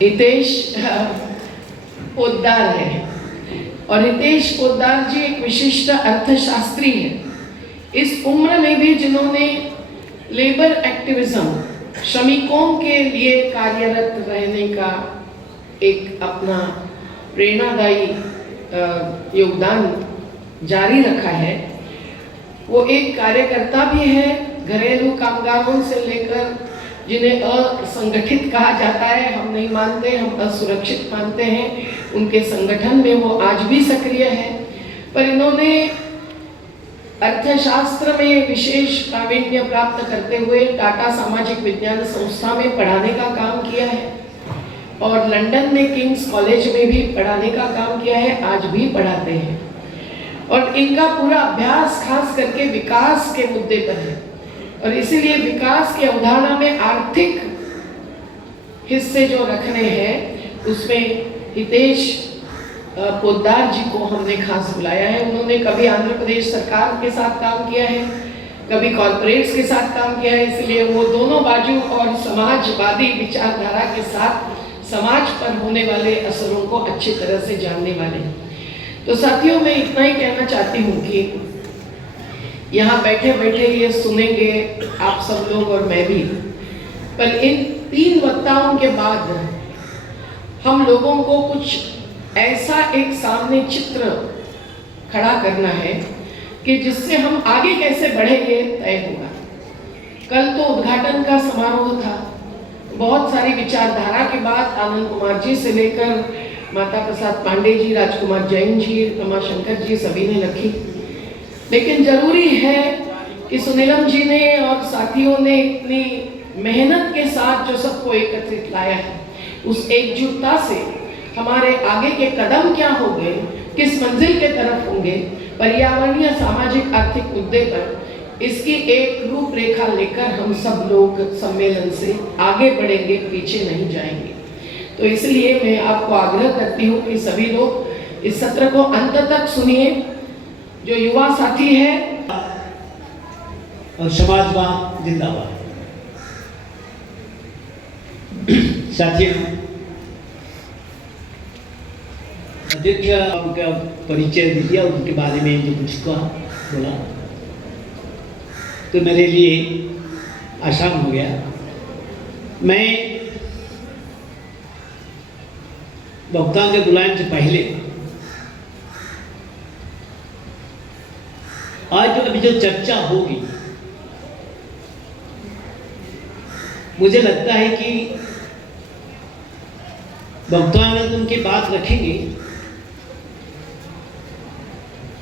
हितेश पोद्दार है और हितेश पोद्दार जी एक विशिष्ट अर्थशास्त्री है। इस उम्र में भी जिन्होंने लेबर एक्टिविज्म श्रमिकों के लिए कार्यरत रहने का एक अपना प्रेरणादायी योगदान जारी रखा है। वो एक कार्यकर्ता भी है, घरेलू कामगारों से लेकर जिन्हें असंगठित कहा जाता है, हम नहीं मानते, हम असुरक्षित मानते हैं, उनके संगठन में वो आज भी सक्रिय है। पर इन्होंने अर्थशास्त्र में विशेष प्रावीण्य प्राप्त करते हुए टाटा सामाजिक विज्ञान संस्था में पढ़ाने का काम किया है और लंदन में किंग्स कॉलेज में भी पढ़ाने का काम किया है, आज भी पढ़ाते हैं। और इनका पूरा अभ्यास खास करके विकास के मुद्दे पर है और इसीलिए विकास की अवधारणा में आर्थिक हिस्से जो रखने हैं उसमें हितेश पोद्दार जी को हमने खास बुलाया है। उन्होंने कभी आंध्र प्रदेश सरकार के साथ काम किया है, कभी कॉर्पोरेट्स के साथ काम किया है, इसलिए वो दोनों बाजू और समाजवादी विचारधारा के साथ समाज पर होने वाले असरों को अच्छी तरह से जानने वाले हैं। तो साथियों, मैं इतना ही कहना चाहती हूँ कि यहाँ बैठे बैठे ये सुनेंगे आप सब लोग और मैं भी, पर इन तीन वक्ताओं के बाद हम लोगों को कुछ ऐसा एक सामने चित्र खड़ा करना है कि जिससे हम आगे कैसे बढ़ेंगे तय होगा। कल तो उद्घाटन का समारोह था, बहुत सारी विचारधारा के बाद आनंद कुमार जी से लेकर माता प्रसाद पांडे जी, राजकुमार जैन जी, रमाशंकर जी सभी ने रखी। लेकिन जरूरी है कि सुनीलम जी ने और साथियों ने इतनी मेहनत के साथ जो सबको एकत्रित लाया है, उस एकजुटता से हमारे आगे के कदम क्या होंगे, किस मंजिल के तरफ होंगे, पर्यावरणीय सामाजिक आर्थिक मुद्दे पर इसकी एक रूपरेखा लेकर हम सब लोग सम्मेलन से आगे बढ़ेंगे, पीछे नहीं जाएंगे। तो इसलिए मैं आपको आग्रह करती हूँ कि सभी लोग इस सत्र को अंत तक सुनिए। जो युवा साथी है और समाजवाद जिंदाबाद। साथियों, अध्यक्ष उनका परिचय दिया, उनके बारे में जो कुछ कहा बोला तो मेरे लिए आसान हो गया। मैं वक्ताओं के बुलाने से पहले आज जो अभी जो चर्चा होगी, मुझे लगता है कि वक्ताओं ने उनकी बात रखेंगे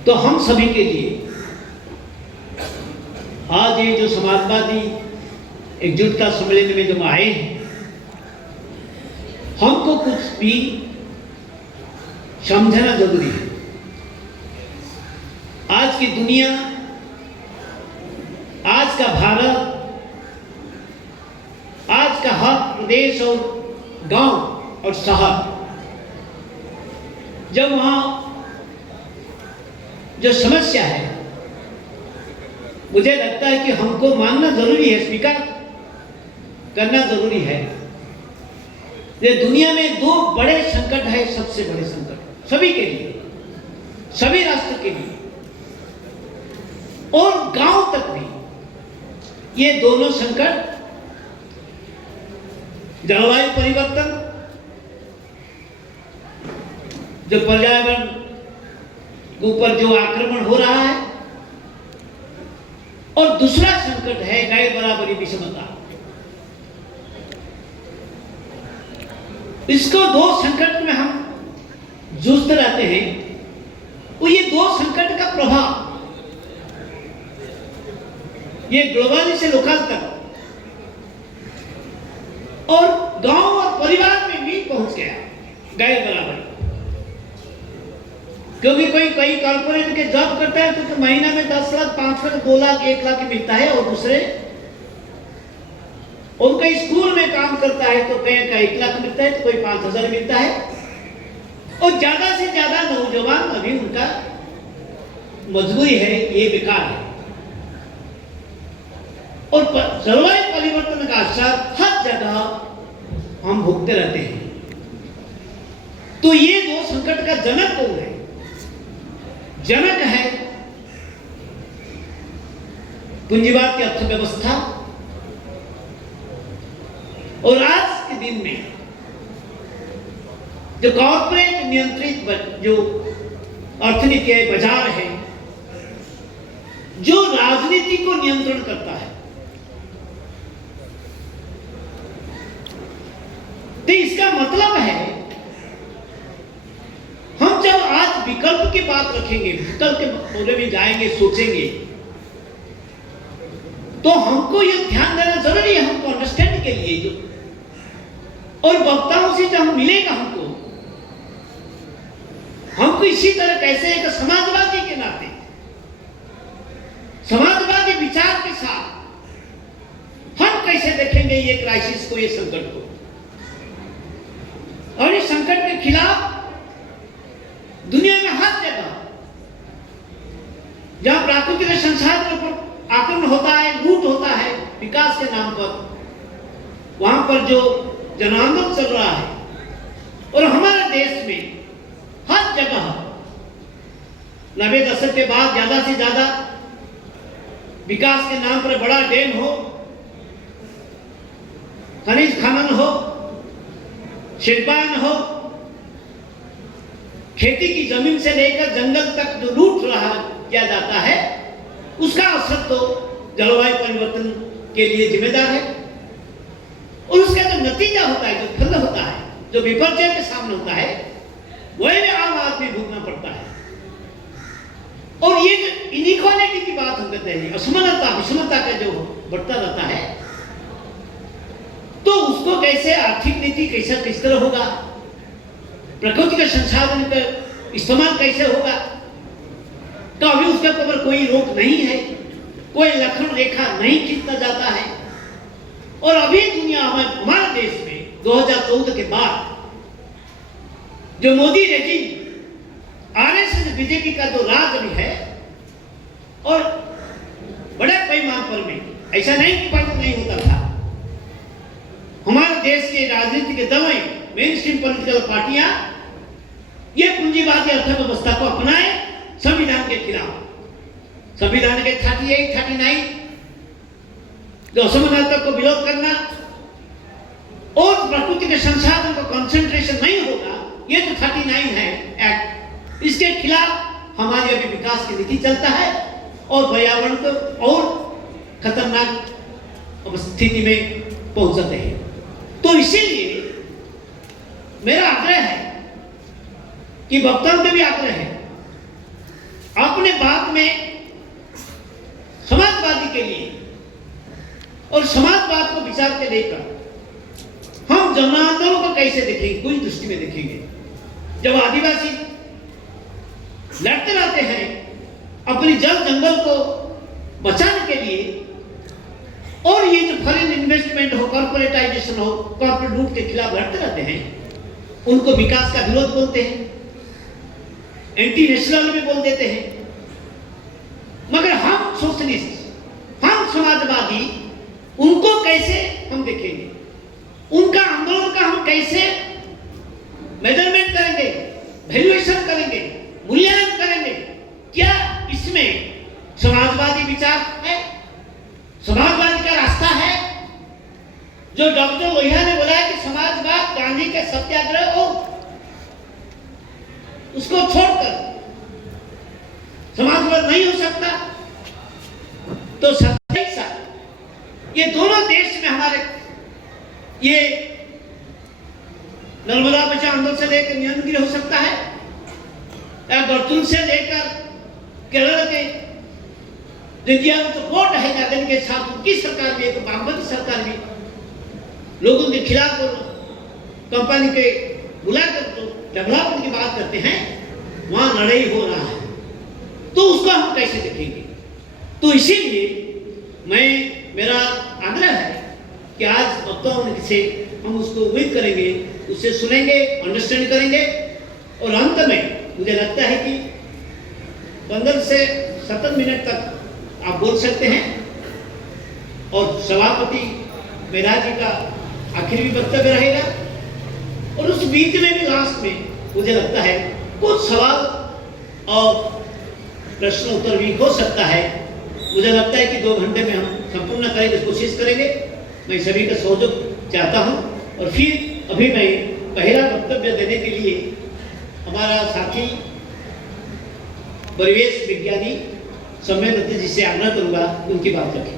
तो हम सभी के लिए आज ये जो समाजवादी एकजुटता सम्मेलन में जो आए हैं, हमको कुछ भी समझना जरूरी है। आज की दुनिया, आज का भारत, आज का हर प्रदेश और गांव और शहर, जब वहां जो समस्या है, मुझे लगता है कि हमको मानना जरूरी है, स्वीकार करना जरूरी है। ये दुनिया में दो बड़े संकट है, सबसे बड़े संकट सभी के लिए, सभी राष्ट्र के लिए और गांव तक भी। ये दोनों संकट, जलवायु परिवर्तन, जो पर्यावरण के ऊपर जो आक्रमण हो रहा है, और दूसरा संकट है गैर बराबरी विषमता। इसको दो संकट में हम जूझते रहते हैं। वो ये दो संकट का प्रभाव ये ग्लोबली से लोकल तक और गांव और परिवार में भी पहुंच गया, गैर बराबरी। क्योंकि कोई कई कॉर्पोरेट के जॉब करता है तो महीना में 10 लाख, 5 लाख, 2 लाख, 1 लाख मिलता है, और दूसरे और कई स्कूल में काम करता है तो कहीं का 1 लाख मिलता है, तो कोई 5,000 मिलता है। और ज्यादा से ज्यादा नौजवान अभी उनका मजबूरी है, ये बेकार है। और जलवायु परिवर्तन का असर हर जगह हम भुगते रहते हैं। तो ये दो संकट का जनक कौन है? जनक है पूंजीवाद की अर्थव्यवस्था। और आज के दिन में जो कॉर्पोरेट नियंत्रित जो अर्थनीति है, बाजार है, जो राजनीति को नियंत्रण करता है। तो इसका मतलब है हम जब आज विकल्प की बात रखेंगे, विकल्प के बारे में जाएंगे, सोचेंगे, तो हमको यह ध्यान देना जरूरी है, हमको अंडरस्टैंड के लिए जो और वक्ताओं से जब मिलेगा हमको इसी तरह कैसे एक समाजवादी के नाते, समाजवादी विचार के साथ हम कैसे देखेंगे ये क्राइसिस को, ये संकट को, और इस संकट के खिलाफ दुनिया में हर जगह जहां प्राकृतिक संसाधनों पर आक्रमण होता है, लूट होता है विकास के नाम पर, वहां पर जो जन आंदोलन चल रहा है, और हमारे देश में हर जगह 90 दशक के बाद ज्यादा से ज्यादा विकास के नाम पर बड़ा डैम हो, खनिज खनन हो, शिल्पायन हो, खेती की जमीन से लेकर जंगल तक जो लूट रहा किया जाता है, उसका असर तो जलवायु परिवर्तन के लिए जिम्मेदार है। और उसका जो नतीजा होता है, जो फल होता है, जो विपर्य के सामने होता है, वही भी आम आदमी भुगतना पड़ता है। और ये जो इनइक्वालिटी की बात हम कहते हैं, असमानता विषमता का जो बढ़ता रहता है, तो उसको कैसे आर्थिक नीति कैसे किस तरह होगा, प्रकृति के संसाधन का इस्तेमाल कैसे होगा, तो अभी उसके ऊपर कोई रोक नहीं है, कोई लक्षण रेखा नहीं खींचता जाता है। और अभी दुनिया में, हमारे देश में 2014 के बाद जो मोदी रेजिम, आरएसएस बीजेपी का जो राज अभी है, और बड़े पैमाने पर में, ऐसा नहीं कि पहले नहीं होता था, हमारे देश के राजनीति के दल मेन स्ट्रीम पॉलिटिकल पार्टियां ये पूंजीवादी अर्थव्यवस्था को अपनाए संविधान के खिलाफ, संविधान के 38, 39 जो असमानता को विरोध करना और प्रकृति के संसाधन को कंसंट्रेशन नहीं होगा, ये तो 39 है एक्ट, इसके खिलाफ हमारी अभी विकास की नीति चलता है और पर्यावरण को और खतरनाक स्थिति में पहुंचाते हैं। तो इसीलिए मेरा आग्रह है कि वक्ताओं में भी आग्रह है, अपने बात में समाजवादी के लिए और समाजवाद को विचार के लेकर हम जन आंदोलन को कैसे देखेंगे, कोई दृष्टि में देखेंगे। जब आदिवासी लड़ते रहते हैं अपनी जल जंगल को बचाने के लिए, और ये जो फॉरेन इन्वेस्टमेंट हो, कॉर्पोरेटाइजेशन हो, कॉर्पोरेट लूट के खिलाफ लड़ते रहते हैं, उनको विकास का विरोध बोलते हैं, एंटी नेशनल भी बोल देते हैं। मगर हम सोशलिस्ट, हम समाजवादी, उनको कैसे हम देखेंगे, उनका आंदोलन का हम कैसे मेजरमेंट करेंगे, वैल्यूएशन करेंगे, मूल्यांकन करेंगे? क्या इसमें समाजवादी विचार है, समाजवादी का रास्ता है? जो डॉक्टर लोहिया ने बोला है कि समाजवाद गांधी के सत्याग्रह हो, उसको छोड़कर समाजवाद नहीं हो सकता। तो 27 साल ये दोनों देश में हमारे ये नर्मदा बचाओ आंदोलन से लेकर नियंत्रण हो सकता है, या बर्तुल से लेकर केरल के इंडिया में तो कोर्ट है नागरिक के साथ, उनकी सरकार भी, एक बागमती सरकार भी लोगों के खिलाफ और कंपनी के बुलाकर तो डेवलपमेंट की बात करते हैं, वहां लड़ाई हो रहा है, तो उसको हम कैसे देखेंगे? तो इसीलिए मेरा आग्रह है कि आज वक्ताओं से हम उसको उम्मीद करेंगे, उससे सुनेंगे, अंडरस्टैंड करेंगे, और अंत में मुझे लगता है कि 15 से 17 मिनट तक आप बोल सकते हैं, और सभापति मेरा जी का आखिरी वक्तव्य रहेगा, और उस बीच में भी लास्ट में मुझे लगता है कुछ सवाल और प्रश्न उत्तर भी हो सकता है। मुझे लगता है कि 2 घंटे में हम संपूर्ण करने की कोशिश करेंगे। मैं सभी का सहयोग चाहता हूं। और फिर अभी मैं पहला वक्तव्य देने के लिए हमारा साथी परिवेश विज्ञानी सम्मेलन जी से आग्रह करूंगा उनकी बात रखें।